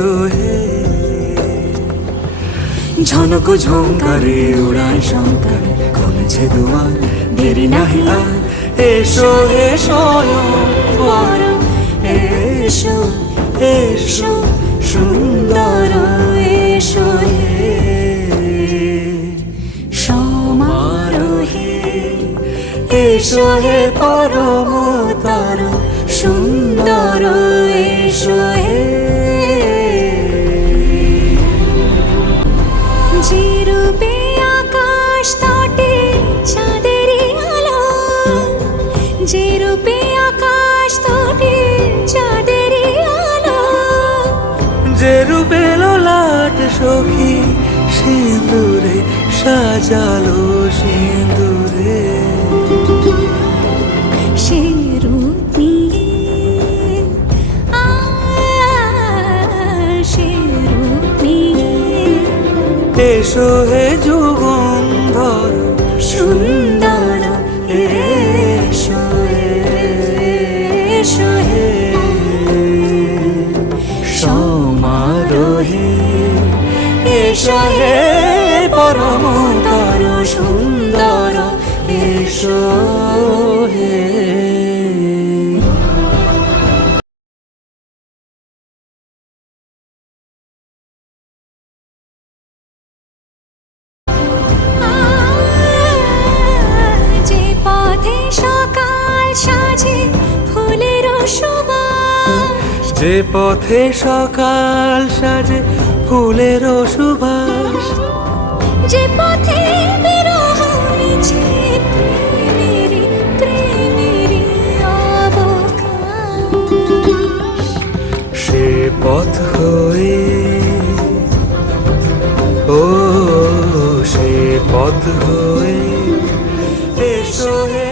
এসো হে। ঝনক ঝঙ্কারে উড়ায় শঙ্কার, খুলেছে দুয়ার, দেরি নাহি আর। এসো হে স্বয়ংবর, এসো এসো সুন্দর, এসো হে সমারোহে। এসো হে পরমতর সুন্দর, এসো হে। যে রূপে আকাশ তটে চাঁদেরই আলো, যে রূপে আকাশ তটে চাঁদেরই আলো, যে রূপে ললাট সখী সিঁদুরে সাজালো সিঁদুরে। সে রূপ নিয়ে, সে রূপ নিয়ে এসো হে যুগন্ধর সুন্দর, এসো এসো হে সমারোহে। এসো হে পরমতর সুন্দর, এসো হে। যে পথে সকাল সাজে ফুলের সুবাস, যে পথে সকাল সাজে ফুলের সুবাস, যে পথে বিরহ মিছে প্রেমেরই প্রেমেরই অবকাশ। সে পথ হয়ে, ও সে পথ হয়ে এসো হে